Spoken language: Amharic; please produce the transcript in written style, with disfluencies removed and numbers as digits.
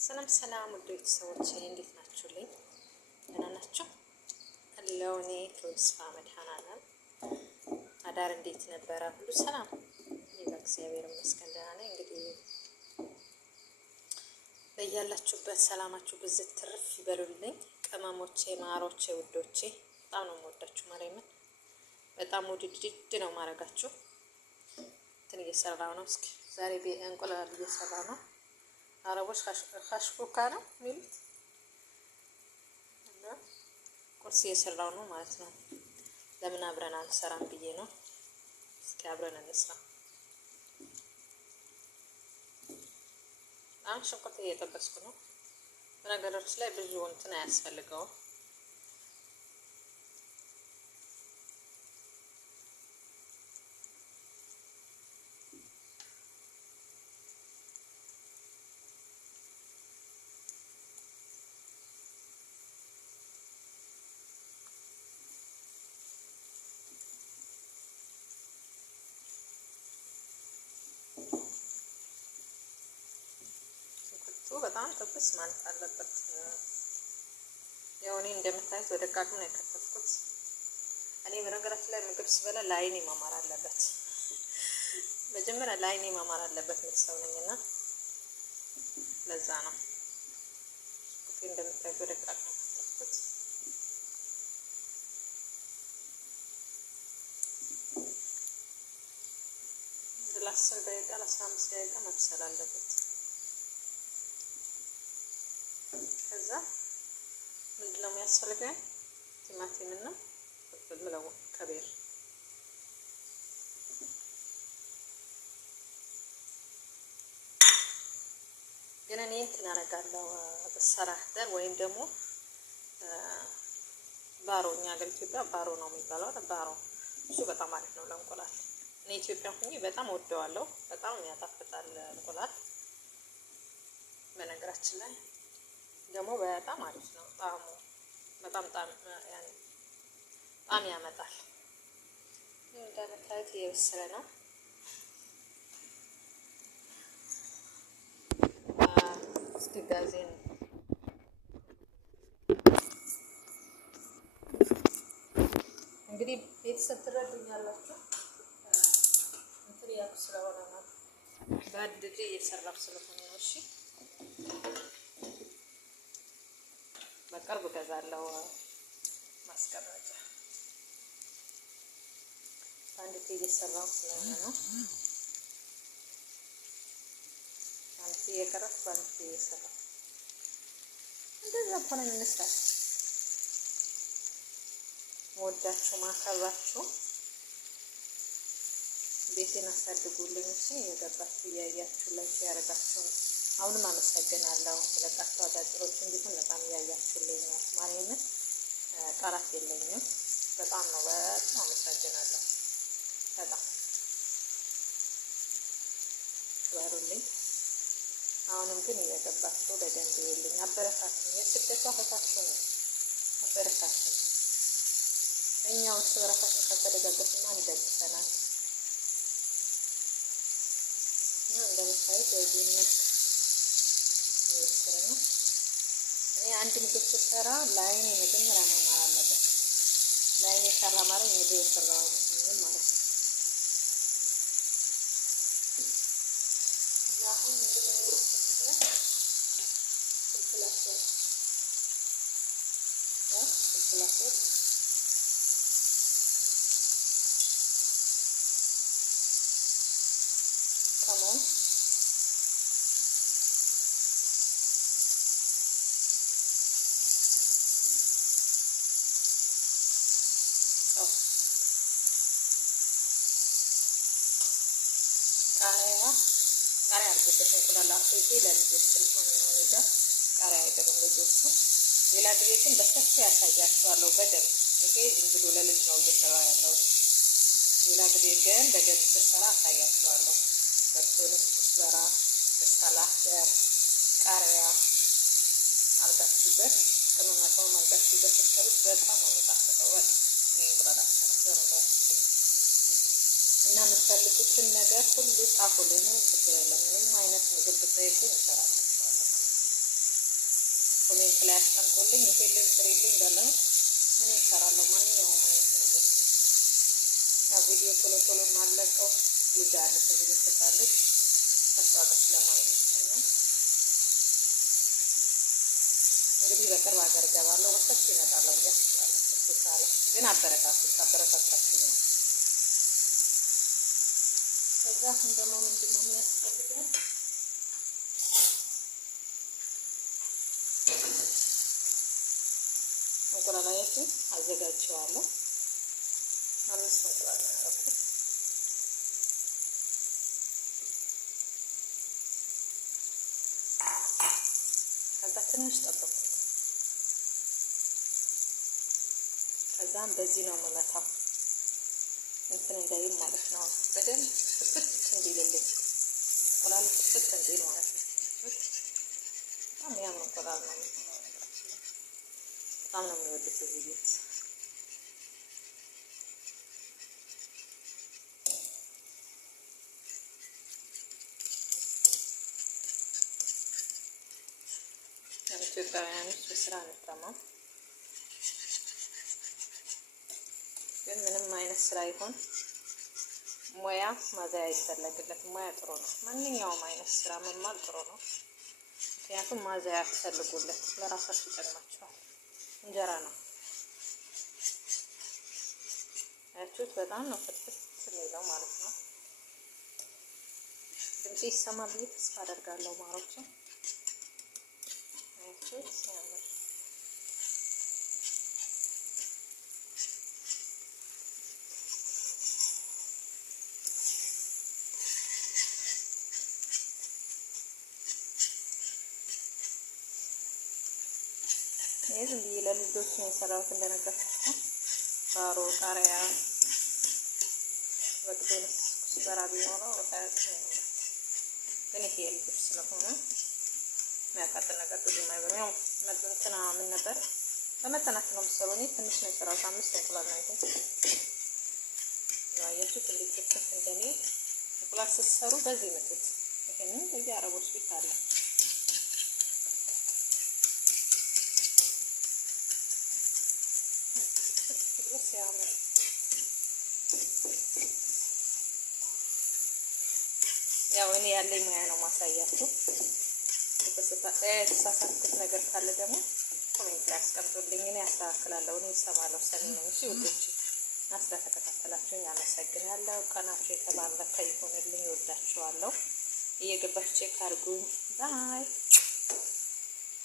ሰላም ሰላም ውድ ቤተሰቦቼ እንዴት ናችሁልኝ? ደህና ናችሁ? አለው እኔ ተስፋ መድኃኔዓለም አዳር እንዴት ነበረ? ሁሉ ሰላም? እኔ በእግዚአብሔር ይመስገን ደህና ነኝ። እንግዲህ በያላችሁበት ሰላማችሁ ብዝት ትርፍ ይበሉልኝ። ቅመሞቼ፣ ማሮቼ፣ ውዶቼ በጣም ነው የምወዳችሁ። ማርያምን በጣም ውድድድ ነው ማረጋችሁ። እንትን እየሰራው ነው። እስኪ ዛሬ እንቁላል እየሰራ ነው። አረቦች ካሽኩካ ነው የሚሉት እና ቁርስ እየሰራው ነው ማለት ነው። ለምን አብረን አንሰራም ብዬ ነው። እስኪ አብረን እንስራ። አሁን ሽንኩርት እየጠበስኩ ነው። በነገሮች ላይ ብዙ እንትን አያስፈልገውም። በጣም ጥብስ ማለት አለበት። ያው እኔ እንደምታዩት ወደ ቃሉ ነው የከተፍኩት። እኔ በነገራችን ላይ ምግብ ስበላ ላይኔ ማማር አለበት። መጀመሪያ ላይኔ ማማር አለበት ሰው ነኝና ለዛ ነው እንደምታዩት ወደ ቃሉ ነው የከተፍኩት። ለ10 ደቂቃ ለ15 ደቂቃ መብሰል አለበት። ከዛ ምንድነው የሚያስፈልገው? ቲማቲም እና ፍልፍል ምለው ከቤር ግን እኔ እንትን አደርጋለሁ በሰራህደር ወይም ደግሞ ባሮ፣ እኛ ሀገር ኢትዮጵያ ባሮ ነው የሚባለው። ባሮ እሱ በጣም አሪፍ ነው ለእንቁላል። እኔ ኢትዮጵያ ሁኜ በጣም ወደዋለሁ። በጣም ያጣፍጣል እንቁላል። በነገራችን ላይ ደግሞ በጣም አሪፍ ነው ጣዕሙ። በጣም ጣዕም ያመጣል። እንደምታዩት እየበሰለ ነው። እስኪ ጋዜን እንግዲህ ቤተሰብ ትረዱኛላችሁ። እንትን ያልኩ ስለሆነ ነው በአድጄ እየሰራሁ ስለሆነ ነው። እሺ በቅርብ እገዛለሁ ማስቀመጫ። አንድ ጊዜ እየሰራሁ ስለሆነ ነው። አንድ ጊዜ የቀረጥኩ አንድ ጊዜ እየሰራሁ እንደዛ ሆነ። እንስራ። ወዳችሁ ማከብራችሁ ቤቴን አሳድጉልኝ። እሺ የገባችሁ እያያችሁ ላይ ያደርጋችሁ ነው። አሁንም አመሰግናለሁ። መለቃችሁ አዳጭሮችን ቢሆን በጣም እያያችሁልኝ ነው። ማርያምን ቃላት የለኝም። በጣም ነው በጣም አመሰግናለሁ። በጣም ወሩልኝ። አሁንም ግን እየገባችሁ በደንብ ይልኝ አበረታቱኝ። የስደቷ እህታችሁ ነው። አበረታቱኝ። እኛው እርስ በራሳችን ካልተደጋገፍን ማን ይደግፈናል? ነው እንደምታዩት በዚህ መልክ ነው። እኔ አንድ ምግብ ስሰራ ላይኔ መጀመሪያ ማማር አለበት። ላይኔ ካላማረ ምግብ የሰራው ነው ማለት ነው። አሁን እንግዲህ ፍልፍል ከሞን ቃሪያ አድርጎበት እንቁላል አፍሪቴ ለልጆች ስለሆነ ነው እንጃ ቃሪያ አይደለም ልጆቹ። ሌላ ጊዜ ግን በሰፊው ያሳያችኋለሁ በደንብ። ይሄ ዝም ብሎ ለልጅ ነው እየሰራ ያለው። ሌላ ጊዜ ግን በደንብ ስሰራ አሳያችኋለሁ። በቶንስ ስሰራ በሰላህ ቃሪያ አርጋችሁበት ቅመማው ማርጋችሁበት ሰሩት። በጣም ነው የሚጣፍጠው። በጣም እንቁላል አሰራር እና የምትፈልጉትን ነገር ሁሉ ጻፉልኝ። ምንም ችግር የለም። ምንም አይነት ምግብ ብትጠይቁ እንሰራላችኋለን። ኮሜንት ላይ አስቀምጡልኝ። የፈለግ ስሪልኝ እንዳለው እኔ እሰራለሁ ማንኛውም አይነት ነገር። ያው ቪዲዮ ቶሎ ቶሎ ማለቀው ልጅ አለ ከዚህ በተጣለች ተስፋዎች ለማይመቸኝ እንግዲህ በቅርብ ሀገር ገባለሁ። ወሰት ይመጣለሁ ያስባለሁ ተስፋለ ግን አበረታታችሁ ነው። ከዛ አሁን ደግሞ ምንድነው የሚያስፈልገው? እንቁላላችሁ አዘጋጅቼዋለሁ። 5 እንቁላል ነው ያደረኩት። ከዛ ትንሽ ጠበኩት። ከዛም በዚህ ነው የምመታው እንትን እንዳይል ማለት ነው። በደንብ ፍትፍት እንዲልልኝ እንቁላሉ ፍትፍት እንዲል ማለት ነው። በጣም የሚያምር እንቁላል ነው። በጣም ነው የሚወዱት እዚህ ቤት። ኢትዮጵያውያኖች በስራ አንታማም፣ ግን ምንም አይነት ስራ ይሆን ሙያ ማዘያ ይፈለግለት። ሙያ ጥሩ ነው። ማንኛውም አይነት ስራ መማር ጥሩ ነው። ምክንያቱም ማዘያ ያስፈልጉለት ለራሳችሁ ይጠቅማችኋል። እንጀራ ነው ያችሁት። በጣም ነው ፍትፍት የሚለው ማለት ነው። ድምጽ ይሰማል ብዬ ተስፋ አደርጋለሁ። ማሮች ያችሁት ሲያምር ዝም ብዬ ለልጆች ነው የሰራሁት። እንደነገርኳችሁ ባሮ ቃሪያ በቅዶንስ ኩስበራ ቢኖረው ግን ይሄ የልጆች ስለሆነ የሚያቃጥል ነገር ብዙም አይበላም። ያው እንትና ምን ነበር በመጠናችሁ ነው የምትሰሩ። እኔ ትንሽ ነው የሰራሁት። 5 እንቁላል ነው ይሄ። ያያችሁት እንዴት ትክክል እንደኔ እንቁላል ስትሰሩ በዚህ ምጥት ይሄንን በየአረቦች ቤት አለ። ሲያምር ያው እኔ ያለኝ ሙያ ነው ማሳያችሁ። የተሳሳትኩት ነገር ካለ ደግሞ ኮሜንት ላይ አስቀምጡልኝ፣ እኔ አስተካክላለሁ። እኔ እሰማለሁ፣ ሰሚ ነኝ። እሺ ውዶች፣ ስለተከታተላችሁኝ አመሰግናለሁ። ቀናችሁ የተባረከ ይሁንልኝ። እወዳችኋለሁ። እየገባችሁ ቼክ አድርጉኝ። ባይ